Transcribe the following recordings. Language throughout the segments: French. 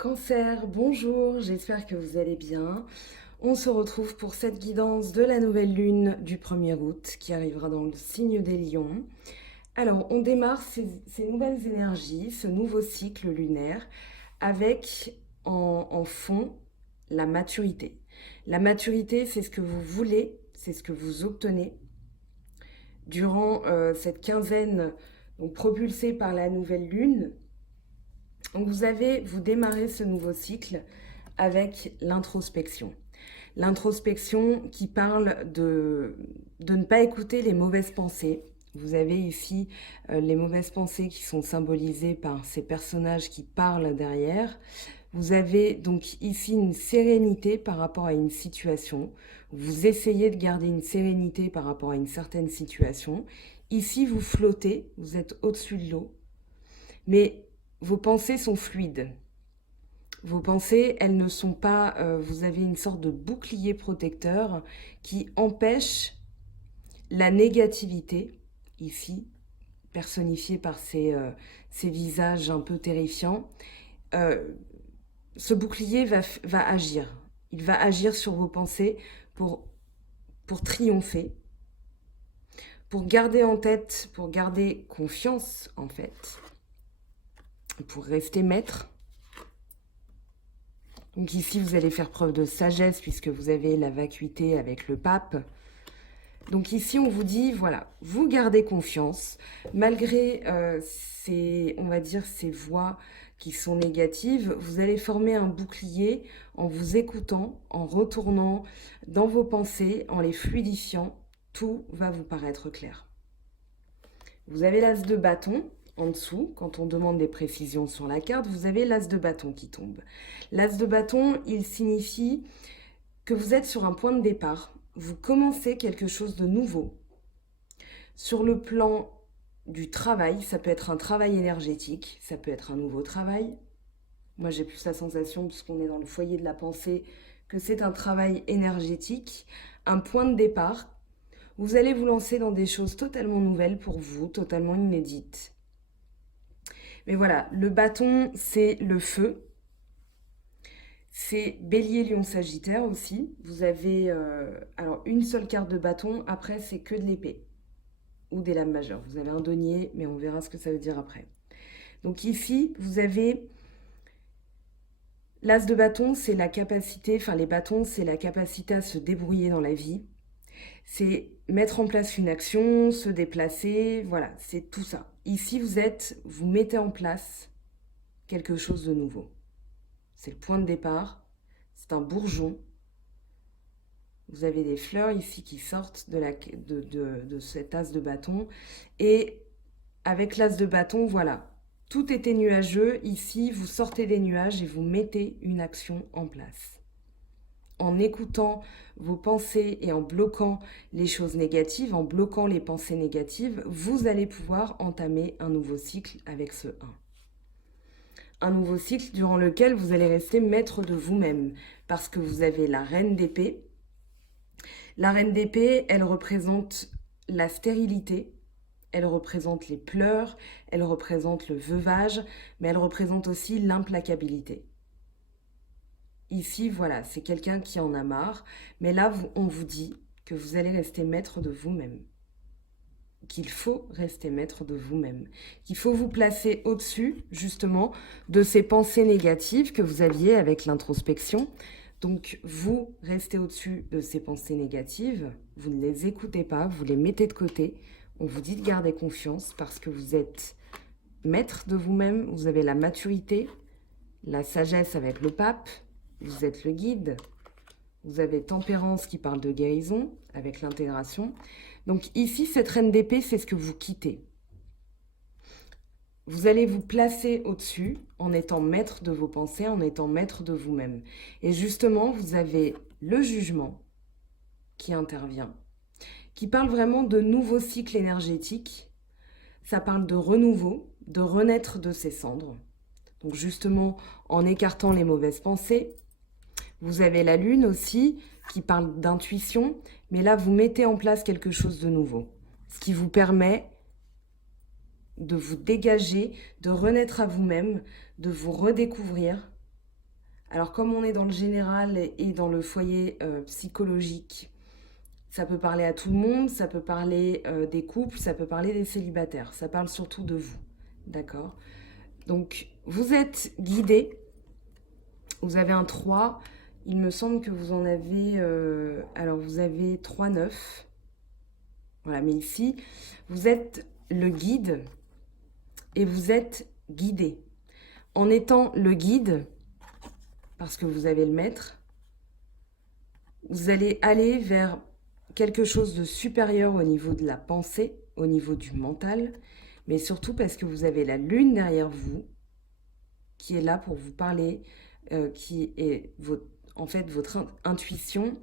Cancer, bonjour, j'espère que vous allez bien. On se retrouve pour cette guidance de la nouvelle lune du 1er août qui arrivera dans le signe des lions. Alors, on démarre ces nouvelles énergies, ce nouveau cycle lunaire, avec en fond la maturité. La maturité, c'est ce que vous voulez, c'est ce que vous obtenez. Durant cette quinzaine, donc propulsée par la nouvelle lune, donc vous démarrez ce nouveau cycle avec l'introspection. L'introspection qui parle de ne pas écouter les mauvaises pensées. Vous avez ici les mauvaises pensées qui sont symbolisées par ces personnages qui parlent derrière. Vous avez donc ici une sérénité par rapport à une situation. Vous essayez de garder une sérénité par rapport à une certaine situation. Ici, vous flottez, vous êtes au-dessus de l'eau, mais vos pensées sont fluides. Vos pensées, elles ne sont pas... vous avez une sorte de bouclier protecteur qui empêche la négativité, ici, personnifiée par ces visages un peu terrifiants. Ce bouclier va agir. Il va agir sur vos pensées pour triompher, pour garder en tête, pour garder confiance en fait, pour rester maître. Donc ici, vous allez faire preuve de sagesse puisque vous avez la vacuité avec le pape. Donc ici, on vous dit, voilà, vous gardez confiance malgré on va dire, ces voix qui sont négatives. Vous allez former un bouclier en vous écoutant, en retournant dans vos pensées, en les fluidifiant. Tout va vous paraître clair. Vous avez l'as de bâton. En dessous, quand on demande des précisions sur la carte, vous avez l'as de bâton qui tombe. L'as de bâton, il signifie que vous êtes sur un point de départ. Vous commencez quelque chose de nouveau. Sur le plan du travail, ça peut être un travail énergétique, ça peut être un nouveau travail. Moi, j'ai plus la sensation, puisqu'on est dans le foyer de la pensée, que c'est un travail énergétique, un point de départ. Vous allez vous lancer dans des choses totalement nouvelles pour vous, totalement inédites. Mais voilà, le bâton, c'est le feu. C'est Bélier, Lion, Sagittaire aussi. Vous avez alors une seule carte de bâton, après c'est que de l'épée ou des lames majeures. Vous avez un denier, mais on verra ce que ça veut dire après. Donc ici, vous avez l'as de bâton, c'est la capacité, enfin les bâtons, c'est la capacité à se débrouiller dans la vie. C'est mettre en place une action, se déplacer, voilà, c'est tout ça. Ici, vous mettez en place quelque chose de nouveau. C'est le point de départ, c'est un bourgeon. Vous avez des fleurs ici qui sortent de cet as de bâton. Et avec l'as de bâton, voilà, tout était nuageux. Ici, vous sortez des nuages et vous mettez une action en place. En écoutant vos pensées et en bloquant les choses négatives, en bloquant les pensées négatives, vous allez pouvoir entamer un nouveau cycle avec ce 1. Un nouveau cycle durant lequel vous allez rester maître de vous-même, parce que vous avez la reine d'épée. La reine d'épée, elle représente la stérilité, elle représente les pleurs, elle représente le veuvage, mais elle représente aussi l'implacabilité. Ici, voilà, c'est quelqu'un qui en a marre, mais là, on vous dit que vous allez rester maître de vous-même, qu'il faut rester maître de vous-même, qu'il faut vous placer au-dessus, justement, de ces pensées négatives que vous aviez avec l'introspection. Donc, vous restez au-dessus de ces pensées négatives, vous ne les écoutez pas, vous les mettez de côté. On vous dit de garder confiance parce que vous êtes maître de vous-même, vous avez la maturité, la sagesse avec le pape, vous êtes le guide, vous avez tempérance qui parle de guérison avec l'intégration. Donc ici, cette reine d'épée, c'est ce que vous quittez. Vous allez vous placer au-dessus en étant maître de vos pensées, en étant maître de vous-même. Et justement, vous avez le jugement qui intervient, qui parle vraiment de nouveaux cycles énergétiques. Ça parle de renouveau, de renaître de ses cendres. Donc justement, en écartant les mauvaises pensées. Vous avez la lune aussi qui parle d'intuition, mais là, vous mettez en place quelque chose de nouveau, ce qui vous permet de vous dégager, de renaître à vous-même, de vous redécouvrir Alors comme on est dans le général et dans le foyer psychologique, ça peut parler à tout le monde, ça peut parler des couples, ça peut parler des célibataires. Ça parle surtout de vous, d'accord? Donc vous êtes guidé, vous avez un 3. Il me semble que vous en avez... alors vous avez 3 9. Voilà, mais ici, vous êtes le guide et vous êtes guidé. En étant le guide, parce que vous avez le maître, vous allez aller vers quelque chose de supérieur au niveau de la pensée, au niveau du mental, mais surtout parce que vous avez la lune derrière vous qui est là pour vous parler, qui est en fait votre intuition.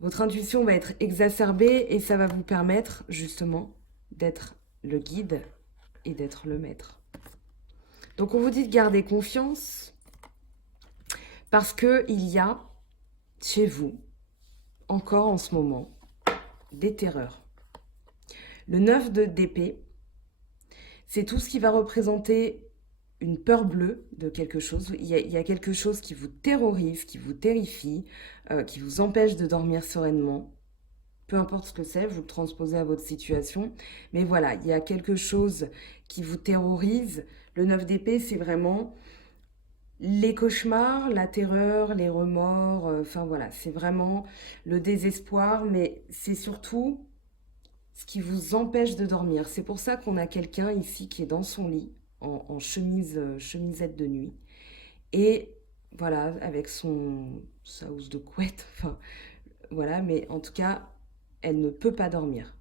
Votre intuition va être exacerbée et ça va vous permettre justement d'être le guide et d'être le maître. Donc on vous dit de garder confiance parce qu'il y a chez vous, encore en ce moment, des terreurs. Le 9 d'épée, c'est tout ce qui va représenter une peur bleue de quelque chose. Il y a quelque chose qui vous terrorise, qui vous terrifie, qui vous empêche de dormir sereinement. Peu importe ce que c'est, vous le transposez à votre situation. Mais voilà, il y a quelque chose qui vous terrorise. Le 9 d'épée, c'est vraiment les cauchemars, la terreur, les remords. Enfin voilà, c'est vraiment le désespoir. Mais c'est surtout ce qui vous empêche de dormir. C'est pour ça qu'on a quelqu'un ici qui est dans son lit, en chemisette de nuit. Et voilà, avec sa housse de couette. Enfin, voilà, mais en tout cas, elle ne peut pas dormir.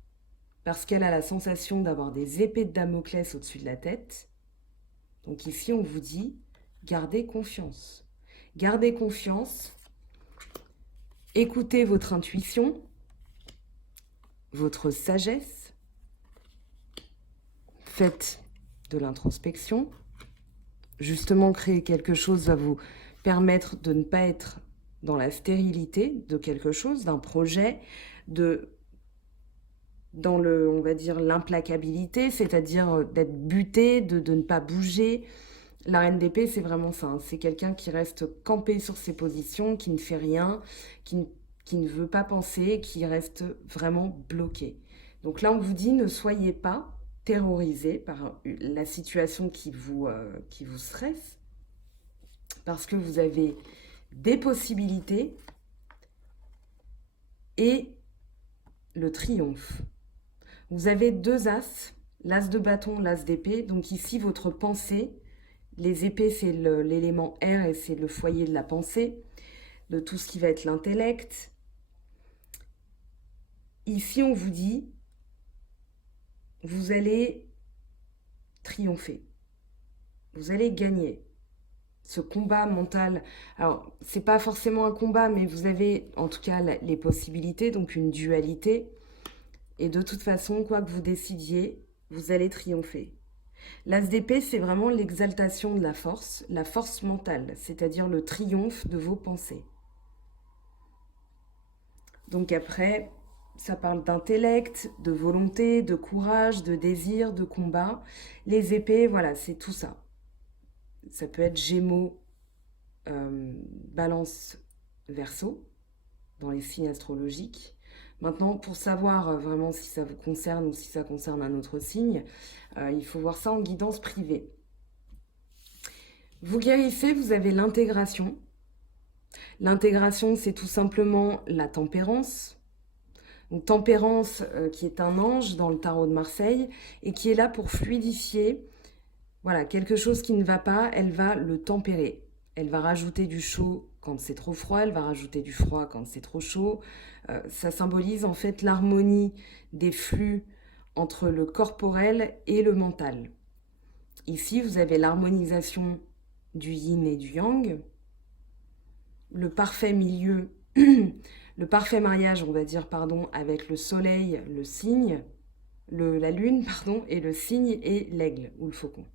Parce qu'elle a la sensation d'avoir des épées de Damoclès au-dessus de la tête. Donc ici, on vous dit, gardez confiance. Gardez confiance, écoutez votre intuition, votre sagesse, faites de l'introspection. Justement, créer quelque chose va vous permettre de ne pas être dans la stérilité de quelque chose, d'un projet, dans on va dire, l'implacabilité, c'est-à-dire d'être buté, de ne pas bouger. La reine d'épée, c'est vraiment ça, hein. C'est quelqu'un qui reste campé sur ses positions, qui ne fait rien, qui ne veut pas penser, qui reste vraiment bloqué. Donc là, on vous dit, ne soyez pas terrorisé par la situation qui vous stresse, parce que vous avez des possibilités et le triomphe. Vous avez 2 as, l'as de bâton, l'as d'épée. Donc ici, votre pensée, les épées, c'est l'élément air et c'est le foyer de la pensée, de tout ce qui va être l'intellect. Ici, on vous dit, vous allez triompher. Vous allez gagner. Ce combat mental, alors c'est pas forcément un combat, mais vous avez en tout cas les possibilités, donc une dualité. Et de toute façon, quoi que vous décidiez, vous allez triompher. L'as d'épée, c'est vraiment l'exaltation de la force mentale, c'est-à-dire le triomphe de vos pensées. Donc après, ça parle d'intellect, de volonté, de courage, de désir, de combat. Les épées, voilà, c'est tout ça. Ça peut être Gémeaux, Balance, Verseau, dans les signes astrologiques. Maintenant, pour savoir vraiment si ça vous concerne ou si ça concerne un autre signe, il faut voir ça en guidance privée. Vous guérissez, vous avez l'intégration. L'intégration, c'est tout simplement la tempérance. Donc tempérance, qui est un ange dans le tarot de Marseille, et qui est là pour fluidifier. Voilà, quelque chose qui ne va pas, elle va le tempérer. Elle va rajouter du chaud quand c'est trop froid, elle va rajouter du froid quand c'est trop chaud. Ça symbolise en fait l'harmonie des flux entre le corporel et le mental. Ici, vous avez l'harmonisation du yin et du yang, le parfait milieu, le parfait mariage, on va dire, pardon, avec le soleil, le cygne, la lune, pardon, et le cygne et l'aigle ou le faucon.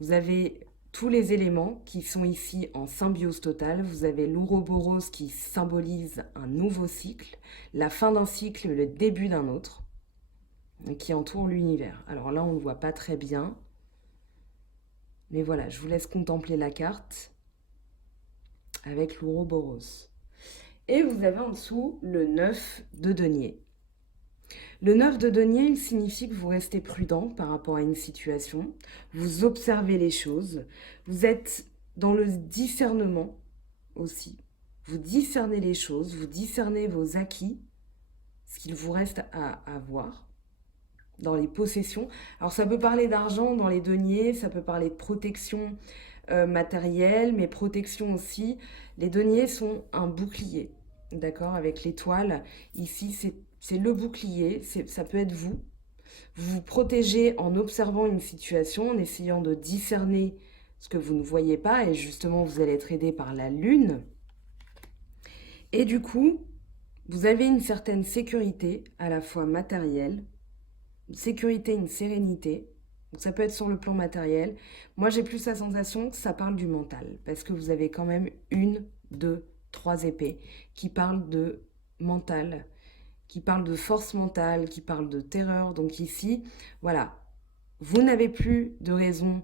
Vous avez tous les éléments qui sont ici en symbiose totale. Vous avez l'ouroboros qui symbolise un nouveau cycle, la fin d'un cycle, le début d'un autre, qui entoure l'univers. Alors là, on ne voit pas très bien. Mais voilà, je vous laisse contempler la carte. avec l'Ouroboros. Et vous avez en dessous le 9 de denier. Le 9 de denier, il signifie que vous restez prudent par rapport à une situation, vous observez les choses, vous êtes dans le discernement aussi. Vous discernez les choses, vous discernez vos acquis, ce qu'il vous reste à avoir dans les possessions. Alors ça peut parler d'argent dans les deniers, ça peut parler de protection matérielle, mais protection aussi. Les deniers sont un bouclier, d'accord, avec l'étoile. Ici, c'est le bouclier, ça peut être vous. Vous vous protégez en observant une situation, en essayant de discerner ce que vous ne voyez pas, et justement, vous allez être aidé par la lune. Et du coup, vous avez une certaine sécurité, à la fois matérielle, une sécurité, une sérénité. Donc ça peut être sur le plan matériel. Moi, j'ai plus la sensation que ça parle du mental, parce que vous avez quand même une, deux, trois épées qui parlent de mental, qui parlent de force mentale, qui parlent de terreur. Donc ici, voilà, vous n'avez plus de raison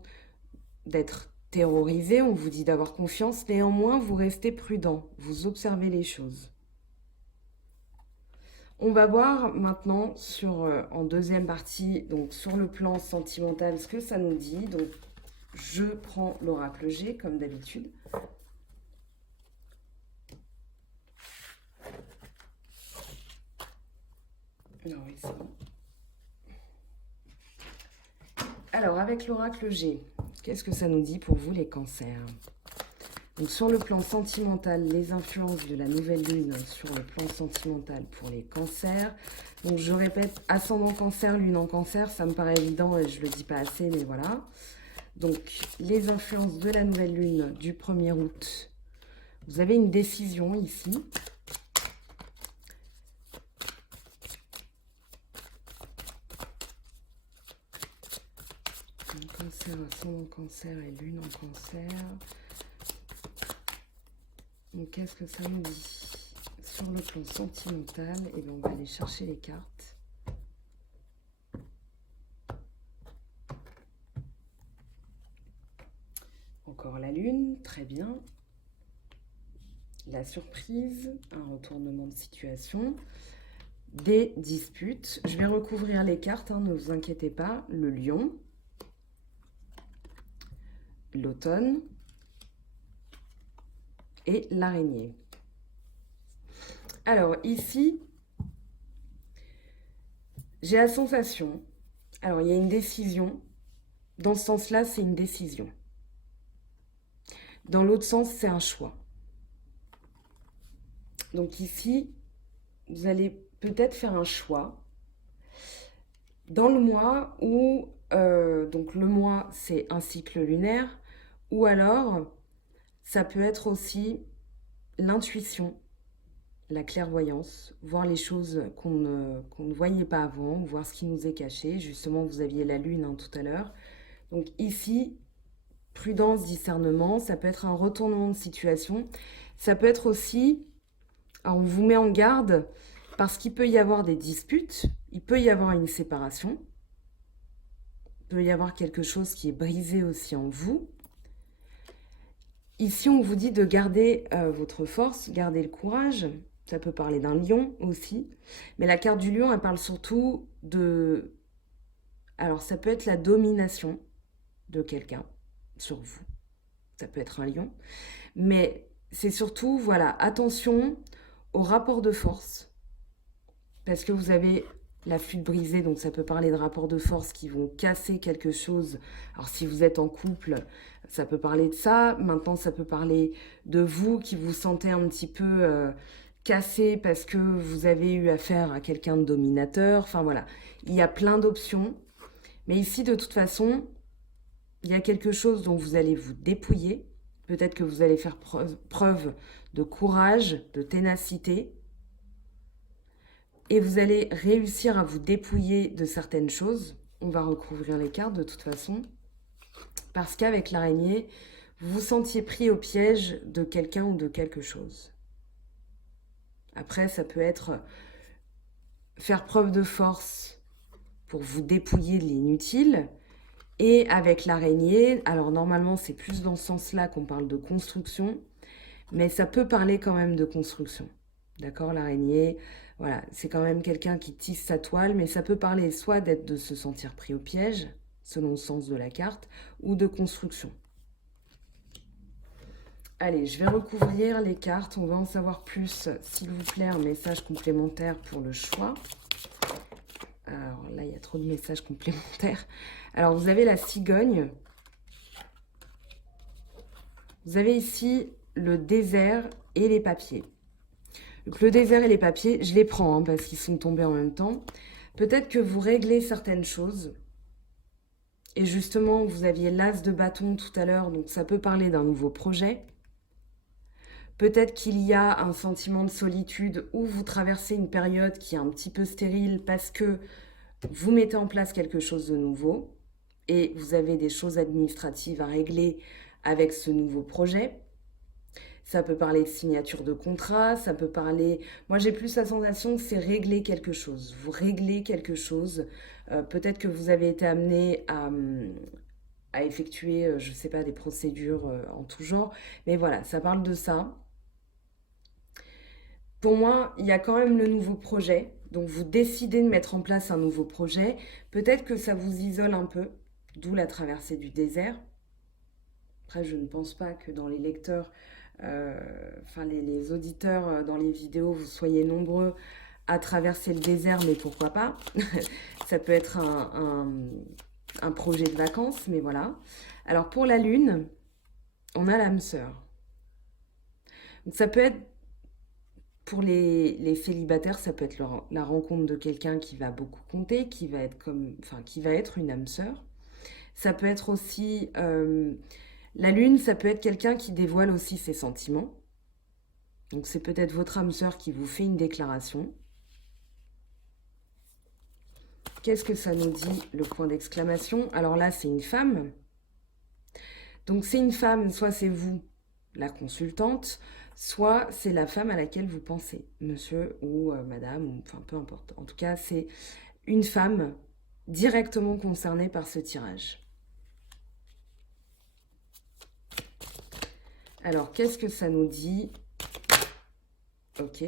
d'être terrorisé, on vous dit d'avoir confiance, néanmoins, vous restez prudent, vous observez les choses. On va voir maintenant en deuxième partie, donc sur le plan sentimental, ce que ça nous dit. Donc, je prends l'oracle G comme d'habitude. Non, oui, c'est bon. Alors, avec l'oracle G, qu'est-ce que ça nous dit pour vous les cancers? Donc, sur le plan sentimental, les influences de la nouvelle lune sur le plan sentimental pour les cancers. Donc, je répète, ascendant cancer, lune en cancer, ça me paraît évident et je ne le dis pas assez, mais voilà. Donc, les influences de la nouvelle lune du 1er août. Vous avez une décision ici. Cancer, ascendant cancer et lune en cancer. Donc, qu'est-ce que ça nous dit? Sur le plan sentimental, et bien on va aller chercher les cartes. Encore la lune, très bien. La surprise, un retournement de situation, des disputes. Je vais recouvrir les cartes, ne vous inquiétez pas. Le lion, l'automne et l'araignée. Alors ici, j'ai la sensation, alors il y a une décision, dans ce sens-là c'est une décision. Dans l'autre sens c'est un choix. Donc ici, vous allez peut-être faire un choix dans le mois où, donc le mois c'est un cycle lunaire, ou alors ça peut être aussi l'intuition, la clairvoyance, voir les choses qu'on ne voyait pas avant, voir ce qui nous est caché. Justement, vous aviez la lune tout à l'heure. Donc ici, prudence, discernement, ça peut être un retournement de situation. Ça peut être aussi, alors on vous met en garde, parce qu'il peut y avoir des disputes, il peut y avoir une séparation, il peut y avoir quelque chose qui est brisé aussi en vous. Ici, on vous dit de garder votre force, garder le courage. Ça peut parler d'un lion aussi. Mais la carte du lion, elle parle surtout de... Alors, ça peut être la domination de quelqu'un sur vous. Ça peut être un lion. Mais c'est surtout, voilà, attention au rapport de force. Parce que vous avez la flûte brisée, donc ça peut parler de rapports de force qui vont casser quelque chose. Alors, si vous êtes en couple, ça peut parler de ça. Maintenant, ça peut parler de vous qui vous sentez un petit peu cassé parce que vous avez eu affaire à quelqu'un de dominateur. Enfin, voilà. Il y a plein d'options. Mais ici, de toute façon, il y a quelque chose dont vous allez vous dépouiller. Peut-être que vous allez faire preuve de courage, de ténacité. Et vous allez réussir à vous dépouiller de certaines choses. On va recouvrir les cartes de toute façon. Parce qu'avec l'araignée, vous vous sentiez pris au piège de quelqu'un ou de quelque chose. Après, ça peut être faire preuve de force pour vous dépouiller de l'inutile. Et avec l'araignée, alors normalement c'est plus dans ce sens-là qu'on parle de construction, Mais ça peut parler quand même de construction. D'accord, l'araignée, voilà, c'est quand même quelqu'un qui tisse sa toile, mais ça peut parler soit d'être de se sentir pris au piège, selon le sens de la carte, ou de construction. Allez, je vais recouvrir les cartes, on va en savoir plus, s'il vous plaît, un message complémentaire pour le choix. Alors là, il y a trop de messages complémentaires. Alors, vous avez la cigogne. Vous avez ici le désert et les papiers. Donc, le désert et les papiers, je les prends hein, parce qu'ils sont tombés en même temps. Peut-être que vous réglez certaines choses. Et justement, vous aviez l'as de bâton tout à l'heure, donc ça peut parler d'un nouveau projet. Peut-être qu'il y a un sentiment de solitude ou vous traversez une période qui est un petit peu stérile parce que vous mettez en place quelque chose de nouveau et vous avez des choses administratives à régler avec ce nouveau projet. Ça peut parler de signature de contrat, ça peut parler... Moi, j'ai plus la sensation que c'est régler quelque chose. Vous réglez quelque chose. Peut-être que vous avez été amené à effectuer, je ne sais pas, des procédures en tout genre. Mais voilà, ça parle de ça. Pour moi, il y a quand même le nouveau projet. Donc, vous décidez de mettre en place un nouveau projet. Peut-être que ça vous isole un peu, d'où la traversée du désert. Après, je ne pense pas que dans les lecteurs, enfin les auditeurs dans les vidéos, vous soyez nombreux à traverser le désert, mais pourquoi pas. Ça peut être un projet de vacances, mais voilà. Alors, pour la lune, on a l'âme sœur. Donc, ça peut être pour les célibataires, ça peut être la rencontre de quelqu'un qui va beaucoup compter, qui va être comme, enfin, qui va être une âme sœur. Ça peut être aussi la lune, ça peut être quelqu'un qui dévoile aussi ses sentiments. Donc c'est peut-être votre âme sœur qui vous fait une déclaration. Qu'est-ce que ça nous dit, le point d'exclamation? Alors là, c'est une femme. Donc c'est une femme, soit c'est vous, la consultante, soit c'est la femme à laquelle vous pensez, monsieur ou madame, ou, enfin peu importe. En tout cas, c'est une femme directement concernée par ce tirage. Alors, qu'est-ce que ça nous dit? Ok.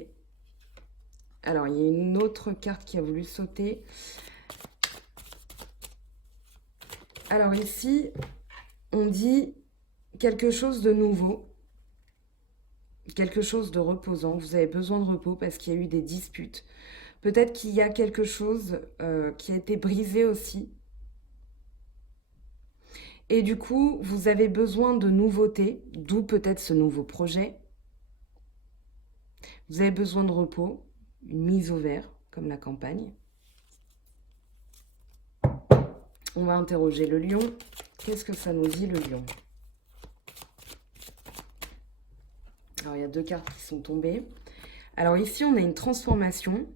Alors, il y a une autre carte qui a voulu sauter. Alors ici, on dit quelque chose de nouveau, quelque chose de reposant. Vous avez besoin de repos parce qu'il y a eu des disputes. Peut-être qu'il y a quelque chose qui a été brisé aussi. Et du coup, vous avez besoin de nouveautés, d'où peut-être ce nouveau projet. Vous avez besoin de repos, une mise au vert, comme la campagne. On va interroger le lion. Qu'est-ce que ça nous dit, le lion? Alors, il y a deux cartes qui sont tombées. Alors ici, on a une transformation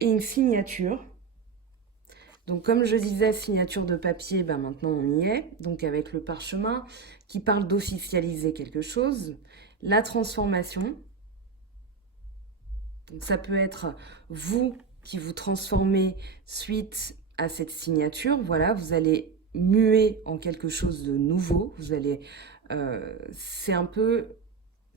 et une signature. Donc comme je disais, signature de papier, ben maintenant on y est. Donc avec le parchemin qui parle d'officialiser quelque chose. La transformation. Donc ça peut être vous qui vous transformez suite à cette signature. Voilà, vous allez muer en quelque chose de nouveau. Vous allez... c'est un peu...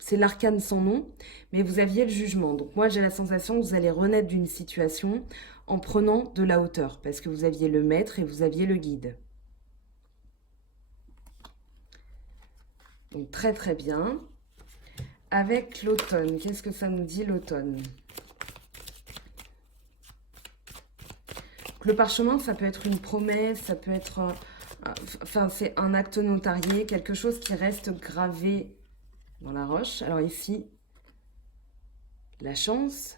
C'est l'arcane sans nom, mais vous aviez le jugement. Donc moi, j'ai la sensation que vous allez renaître d'une situation en prenant de la hauteur, parce que vous aviez le maître et vous aviez le guide. Donc très très bien. Avec l'automne, qu'est-ce que ça nous dit l'automne? Le parchemin, ça peut être une promesse, ça peut être... enfin, c'est un acte notarié, quelque chose qui reste gravé dans la roche. Alors ici, la chance,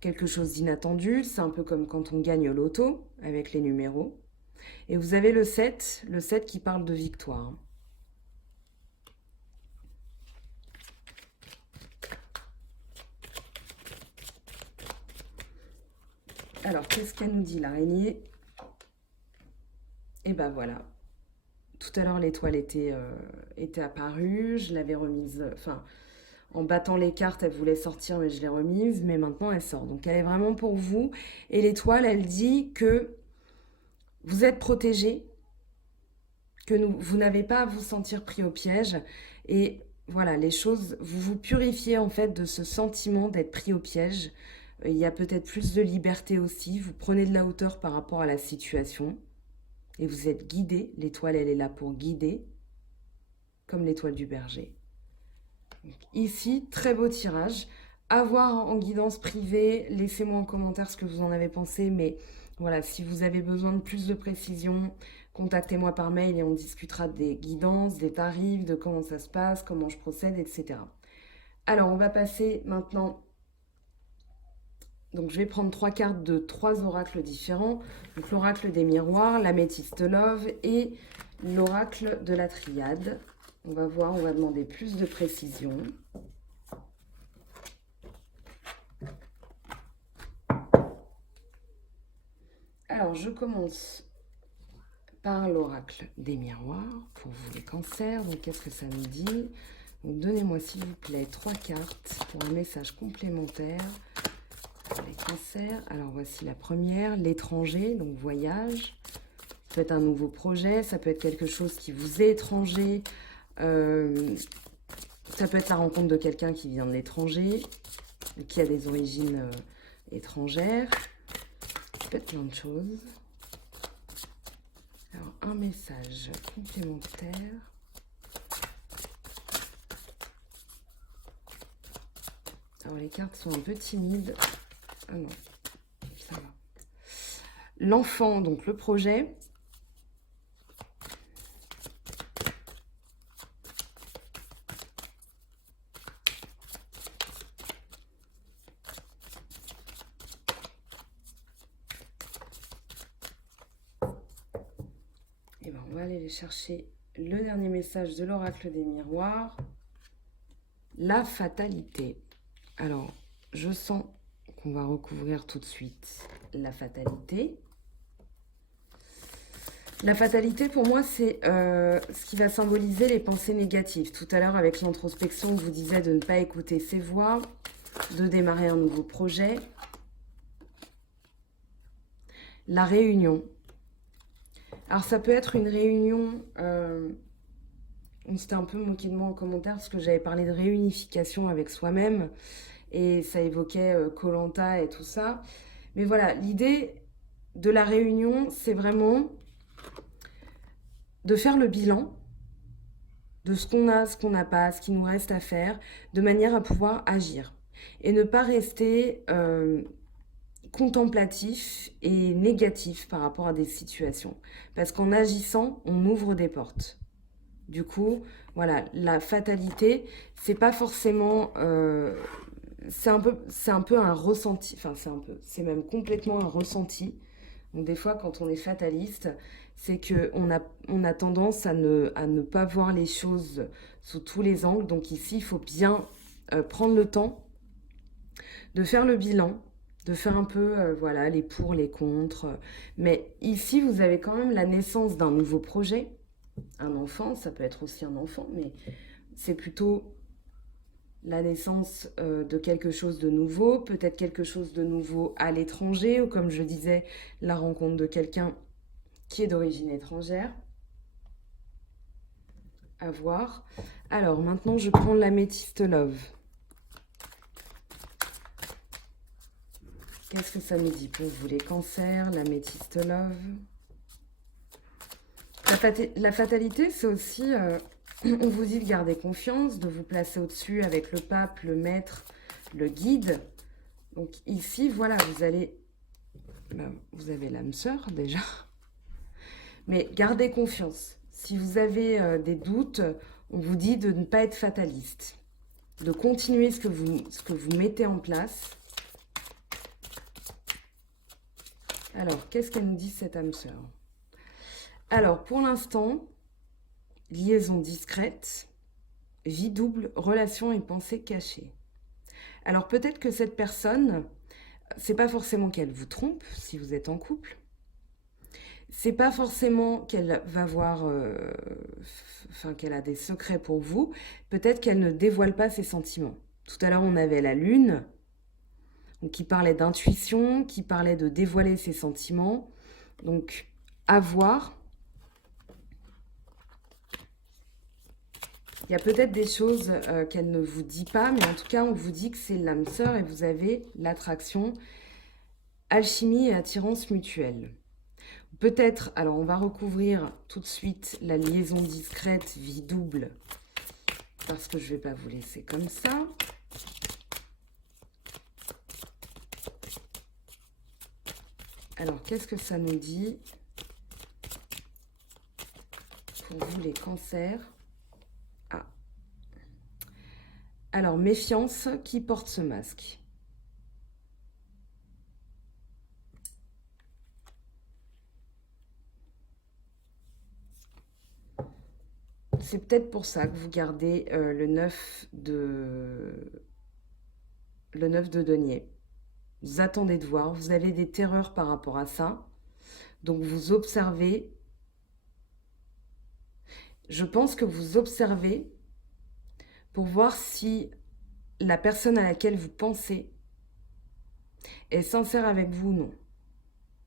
quelque chose d'inattendu, c'est un peu comme quand on gagne au loto avec les numéros. Et vous avez le 7 qui parle de victoire. Alors, qu'est-ce qu'elle nous dit, l'araignée? Et ben voilà. Tout à l'heure, l'étoile était apparue, je l'avais remise, enfin, en battant les cartes, elle voulait sortir, mais je l'ai remise, mais maintenant elle sort. Donc elle est vraiment pour vous. Et l'étoile, elle dit que vous êtes protégé, que vous n'avez pas à vous sentir pris au piège. Et voilà, les choses, vous vous purifiez en fait de ce sentiment d'être pris au piège. Il y a peut-être plus de liberté aussi. Vous prenez de la hauteur par rapport à la situation et vous êtes guidé. L'étoile, elle est là pour guider, comme l'étoile du berger. Donc, ici, très beau tirage. À voir en guidance privée. Laissez-moi en commentaire ce que vous en avez pensé. Mais voilà, si vous avez besoin de plus de précision, contactez-moi par mail et on discutera des guidances, des tarifs, de comment ça se passe, comment je procède, etc. Alors, on va passer maintenant. Donc, je vais prendre 3 cartes de 3 oracles différents. Donc, l'oracle des miroirs, l'améthyste love et l'oracle de la triade. On va voir, on va demander plus de précision. Alors, je commence par l'oracle des miroirs pour vous les cancers. Donc, qu'est-ce que ça nous dit? Donc, donnez-moi s'il vous plaît 3 cartes pour un message complémentaire pour les cancers. Alors, voici la première, l'étranger, donc voyage. Ça peut être un nouveau projet, ça peut être quelque chose qui vous est étranger. Ça peut être la rencontre de quelqu'un qui vient de l'étranger, qui a des origines étrangères. Ça peut être plein de choses. Alors, un message complémentaire. Alors, les cartes sont un peu timides. Ah non, ça va. L'enfant, donc le projet. Et bien, on va aller chercher le dernier message de l'oracle des miroirs. La fatalité. Alors, je sens qu'on va recouvrir tout de suite la fatalité. La fatalité, pour moi, c'est ce qui va symboliser les pensées négatives. Tout à l'heure, avec l'introspection, on vous disait de ne pas écouter ses voix, de démarrer un nouveau projet. La réunion. Alors, ça peut être une réunion... on s'était un peu moqué de moi en commentaire parce que j'avais parlé de réunification avec soi-même et ça évoquait koh et tout ça. Mais voilà, l'idée de la réunion, c'est vraiment de faire le bilan de ce qu'on a, ce qu'on n'a pas, ce qui nous reste à faire, de manière à pouvoir agir. Et ne pas rester contemplatif et négatif par rapport à des situations. Parce qu'en agissant, on ouvre des portes. Du coup, voilà, la fatalité, c'est pas forcément... c'est un peu un ressenti, enfin c'est même complètement un ressenti. Donc des fois, quand on est fataliste, c'est qu'on a tendance à ne pas voir les choses sous tous les angles. Donc ici, il faut bien prendre le temps de faire le bilan, de faire un peu voilà, les pour, les contre. Mais ici, vous avez quand même la naissance d'un nouveau projet. Un enfant, ça peut être aussi un enfant, mais c'est plutôt la naissance de quelque chose de nouveau, peut-être quelque chose de nouveau à l'étranger, ou comme je disais, la rencontre de quelqu'un qui est d'origine étrangère. À voir. Alors maintenant, je prends l'améthyste love. Qu'est-ce que ça me dit pour vous les cancers, l'améthyste love? La fatalité, c'est aussi, on vous dit de garder confiance, de vous placer au-dessus avec le pape, le maître, le guide. Donc ici, voilà, vous avez l'âme sœur déjà. Mais gardez confiance. Si vous avez des doutes, on vous dit de ne pas être fataliste. De continuer ce que vous mettez en place. Alors, qu'est-ce qu'elle nous dit cette âme sœur? Alors, pour l'instant, liaison discrète, vie double, relation et pensée cachée. Alors, peut-être que cette personne, c'est pas forcément qu'elle vous trompe si vous êtes en couple. C'est pas forcément qu'elle va voir, qu'elle a des secrets pour vous. Peut-être qu'elle ne dévoile pas ses sentiments. Tout à l'heure, on avait la lune, donc, qui parlait d'intuition, qui parlait de dévoiler ses sentiments. Donc, à voir. Il y a peut-être des choses qu'elle ne vous dit pas, mais en tout cas, on vous dit que c'est l'âme sœur et vous avez l'attraction, alchimie et attirance mutuelle. Peut-être, alors on va recouvrir tout de suite la liaison discrète vie double, parce que je ne vais pas vous laisser comme ça. Alors, qu'est-ce que ça nous dit pour vous les cancers? Ah. Alors, méfiance, qui porte ce masque? C'est peut-être pour ça que vous gardez le 9 de denier. Vous attendez de voir, vous avez des terreurs par rapport à ça. Donc vous observez. Je pense que vous observez pour voir si la personne à laquelle vous pensez est sincère avec vous ou non.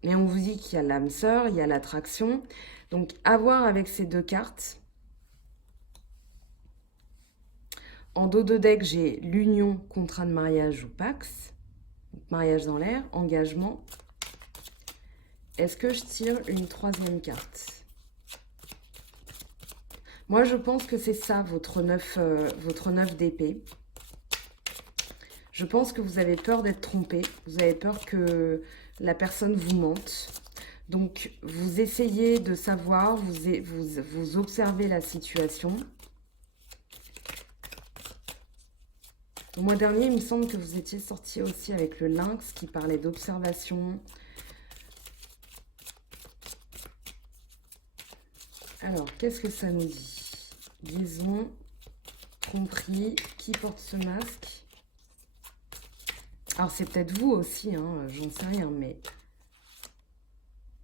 Et on vous dit qu'il y a l'âme sœur, il y a l'attraction. Donc à voir avec ces deux cartes. En dos de deck, j'ai l'union, contrat de mariage ou pax. Donc, mariage dans l'air, engagement. Est-ce que je tire une troisième carte? Moi, je pense que c'est ça, votre 9 d'épée. Je pense que vous avez peur d'être trompé. Vous avez peur que la personne vous mente. Donc, vous essayez de savoir, vous observez la situation. Au mois dernier, il me semble que vous étiez sorti aussi avec le lynx qui parlait d'observation. Alors, qu'est-ce que ça nous dit? Liaison, tromperie, qui porte ce masque? Alors, c'est peut-être vous aussi, hein, j'en sais rien, mais...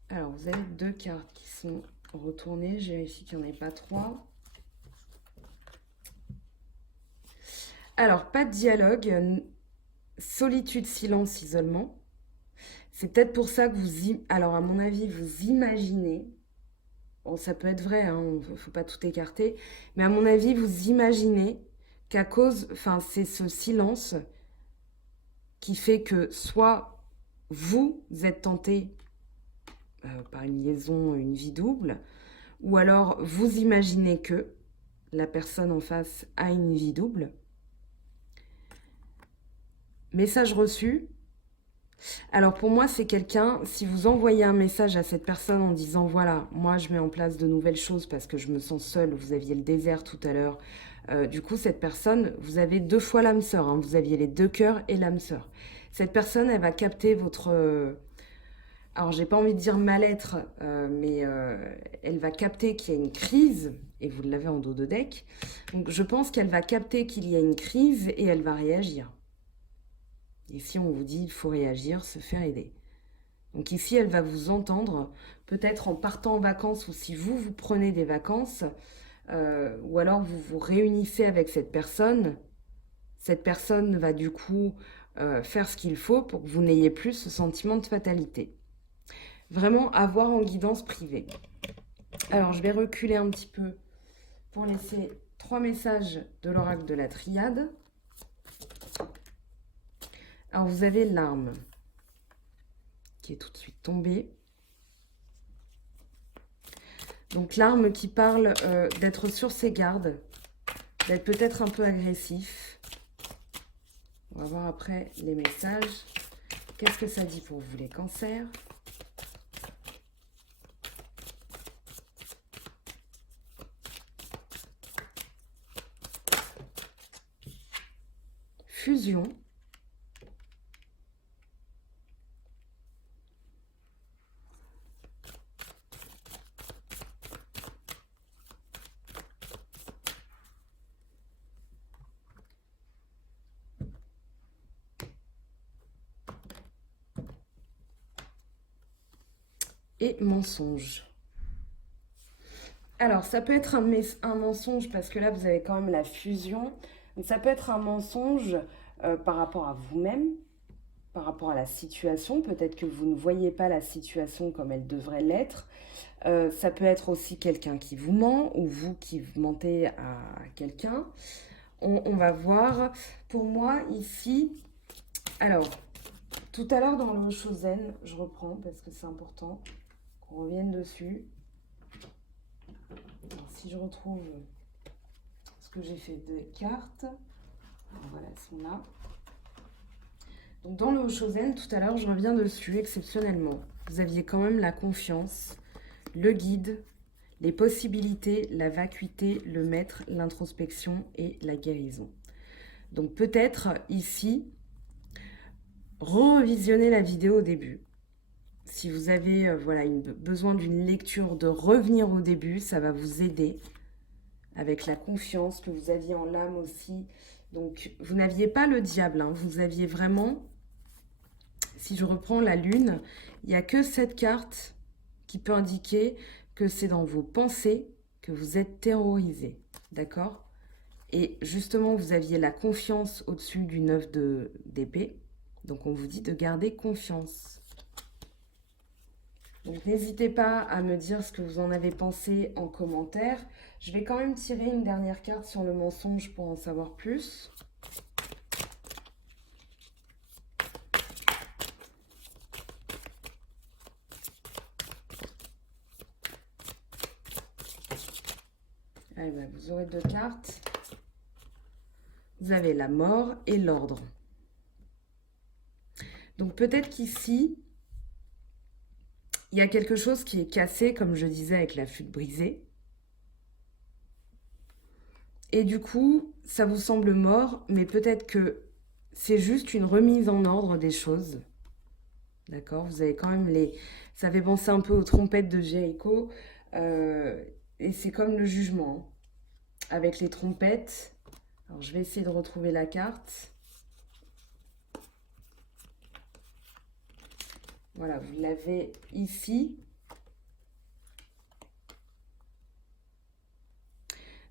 Alors, vous avez deux cartes qui sont retournées. Je vérifie qu'il n'y en ait pas trois. Alors, pas de dialogue. Solitude, silence, isolement. C'est peut-être pour ça que vous... Alors, à mon avis, vous imaginez... Bon, ça peut être vrai, hein, il ne faut pas tout écarter. Mais à mon avis, vous imaginez qu'à cause... Enfin, c'est ce silence qui fait que soit vous êtes tenté par une liaison, une vie double, ou alors vous imaginez que la personne en face a une vie double. Message reçu. Alors pour moi, c'est quelqu'un, si vous envoyez un message à cette personne en disant, voilà, moi je mets en place de nouvelles choses parce que je me sens seule, vous aviez le désert tout à l'heure, du coup cette personne, vous avez deux fois l'âme sœur, hein, vous aviez les deux cœurs et l'âme sœur. Cette personne, elle va capter votre... alors j'ai pas envie de dire mal-être, mais elle va capter qu'il y a une crise, et vous l'avez en dos de deck, donc je pense qu'elle va capter qu'il y a une crise et elle va réagir. Ici, on vous dit, il faut réagir, se faire aider. Donc ici, elle va vous entendre, peut-être en partant en vacances ou si vous prenez des vacances, ou alors vous vous réunissez avec cette personne. Cette personne va du coup faire ce qu'il faut pour que vous n'ayez plus ce sentiment de fatalité. Vraiment, avoir en guidance privée. Alors, je vais reculer un petit peu pour laisser 3 messages de l'oracle de la triade. Alors, vous avez l'arme qui est tout de suite tombée. Donc, l'arme qui parle d'être sur ses gardes, d'être peut-être un peu agressif. On va voir après les messages. Qu'est-ce que ça dit pour vous, les cancers? Fusion. Et mensonge. Alors, ça peut être un mensonge parce que là, vous avez quand même la fusion. Donc, ça peut être un mensonge par rapport à vous-même. par rapport à la situation. Peut-être que vous ne voyez pas la situation comme elle devrait l'être. Ça peut être aussi quelqu'un qui vous ment ou vous qui mentez à quelqu'un. On va voir. Pour moi, ici, alors, tout à l'heure dans le Shosen, je reprends parce que c'est important qu'on revienne dessus. Alors, si je retrouve ce que j'ai fait des cartes, alors voilà, elles sont là. Donc dans le Shosen, tout à l'heure, je reviens dessus exceptionnellement. Vous aviez quand même la confiance, le guide, les possibilités, la vacuité, le maître, l'introspection et la guérison. Donc peut-être ici, revisionner la vidéo au début. Si vous avez voilà, besoin d'une lecture, de revenir au début, ça va vous aider avec la confiance que vous aviez en l'âme aussi. Donc vous n'aviez pas le diable, hein, vous aviez vraiment, si je reprends la lune, il n'y a que cette carte qui peut indiquer que c'est dans vos pensées que vous êtes terrorisé. D'accord? Et justement, vous aviez la confiance au-dessus du 9 d'épée. Donc on vous dit de garder confiance. Donc n'hésitez pas à me dire ce que vous en avez pensé en commentaire. Je vais quand même tirer une dernière carte sur le mensonge pour en savoir plus. Allez, ben, vous aurez 2 cartes. Vous avez la mort et l'ordre. Donc peut-être qu'ici, il y a quelque chose qui est cassé, comme je disais, avec la flûte brisée. Et du coup, ça vous semble mort, mais peut-être que c'est juste une remise en ordre des choses. D'accord? Vous avez quand même les... Ça fait penser un peu aux trompettes de Jéricho. Et c'est comme le jugement. Avec les trompettes. Alors, je vais essayer de retrouver la carte. Voilà, vous l'avez ici.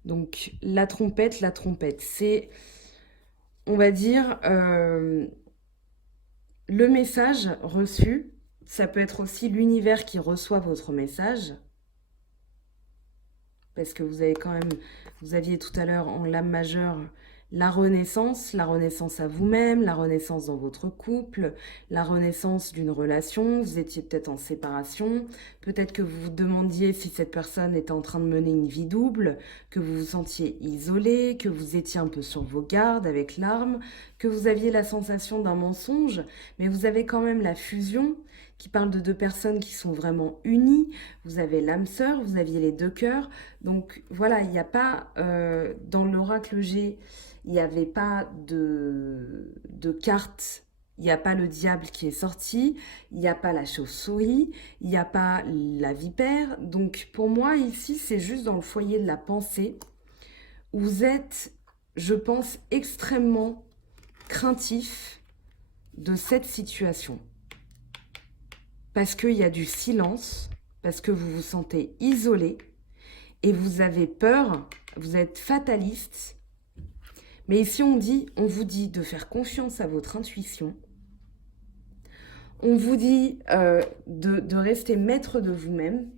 Donc, la trompette, c'est, on va dire, le message reçu. Ça peut être aussi l'univers qui reçoit votre message. Parce que vous avez quand même, vous aviez tout à l'heure en lame majeure la renaissance à vous-même, la renaissance dans votre couple, la renaissance d'une relation, vous étiez peut-être en séparation, peut-être que vous vous demandiez si cette personne était en train de mener une vie double, que vous vous sentiez isolé, que vous étiez un peu sur vos gardes avec l'arme, que vous aviez la sensation d'un mensonge, mais vous avez quand même la fusion qui parle de 2 personnes qui sont vraiment unies, vous avez l'âme sœur, vous aviez les 2 cœurs, donc voilà, il n'y a pas, dans l'oracle G, il n'y avait pas de carte, il n'y a pas le diable qui est sorti, il n'y a pas la chauve-souris, il n'y a pas la vipère. Donc pour moi, ici, c'est juste dans le foyer de la pensée. Vous êtes, je pense, extrêmement craintif de cette situation. Parce qu'il y a du silence, parce que vous vous sentez isolé, et vous avez peur, vous êtes fataliste. Mais ici, on vous dit de faire confiance à votre intuition. On vous dit de rester maître de vous-même.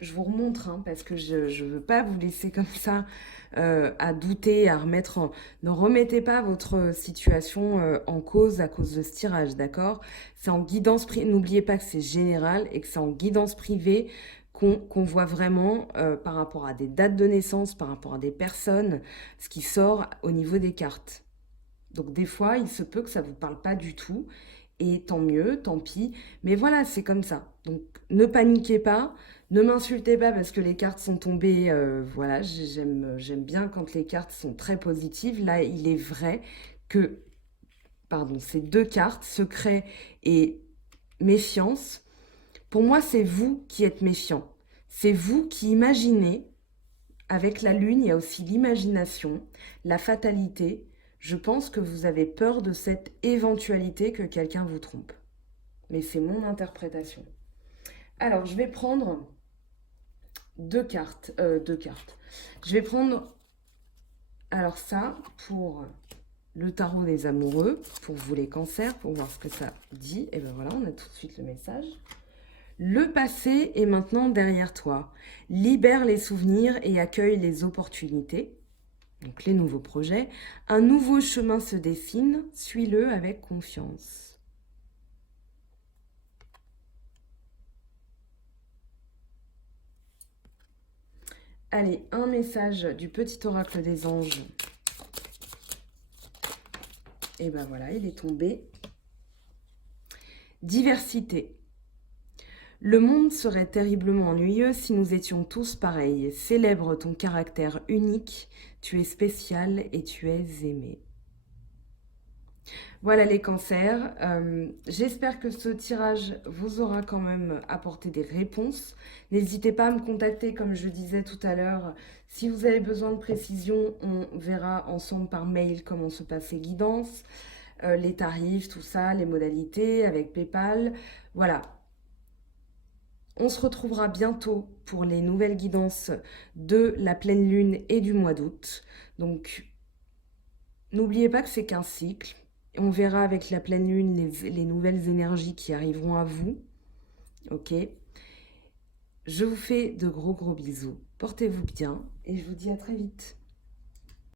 Je vous remontre, hein, parce que je ne veux pas vous laisser comme ça à douter, à remettre en... Ne remettez pas votre situation en cause à cause de ce tirage, d'accord? C'est en guidance privée. N'oubliez pas que c'est général et que c'est en guidance privée qu'on voit vraiment par rapport à des dates de naissance, par rapport à des personnes, ce qui sort au niveau des cartes. Donc des fois, il se peut que ça ne vous parle pas du tout, et tant mieux, tant pis, mais voilà, c'est comme ça. Donc ne paniquez pas, ne m'insultez pas parce que les cartes sont tombées, voilà, j'aime bien quand les cartes sont très positives. Là, il est vrai que, pardon, ces 2 cartes, secret et méfiance, pour moi, c'est vous qui êtes méfiant. C'est vous qui imaginez, avec la lune, il y a aussi l'imagination, la fatalité. Je pense que vous avez peur de cette éventualité que quelqu'un vous trompe. Mais c'est mon interprétation. Alors, je vais prendre 2 cartes. Je vais prendre, alors ça, pour le tarot des amoureux, pour vous les cancers, pour voir ce que ça dit. Et ben voilà, on a tout de suite le message. Le passé est maintenant derrière toi. Libère les souvenirs et accueille les opportunités. Donc les nouveaux projets. Un nouveau chemin se dessine, suis-le avec confiance. Allez, un message du petit oracle des anges. Et ben voilà, il est tombé. Diversité. Le monde serait terriblement ennuyeux si nous étions tous pareils. Célèbre ton caractère unique, tu es spécial et tu es aimé. Voilà les cancers. J'espère que ce tirage vous aura quand même apporté des réponses. N'hésitez pas à me contacter, comme je disais tout à l'heure. Si vous avez besoin de précision, on verra ensemble par mail comment se passent les guidances, les tarifs, tout ça, les modalités avec PayPal. Voilà. On se retrouvera bientôt pour les nouvelles guidances de la pleine lune et du mois d'août. Donc, n'oubliez pas que c'est qu'un cycle. On verra avec la pleine lune les nouvelles énergies qui arriveront à vous. Ok? Je vous fais de gros bisous. Portez-vous bien et je vous dis à très vite.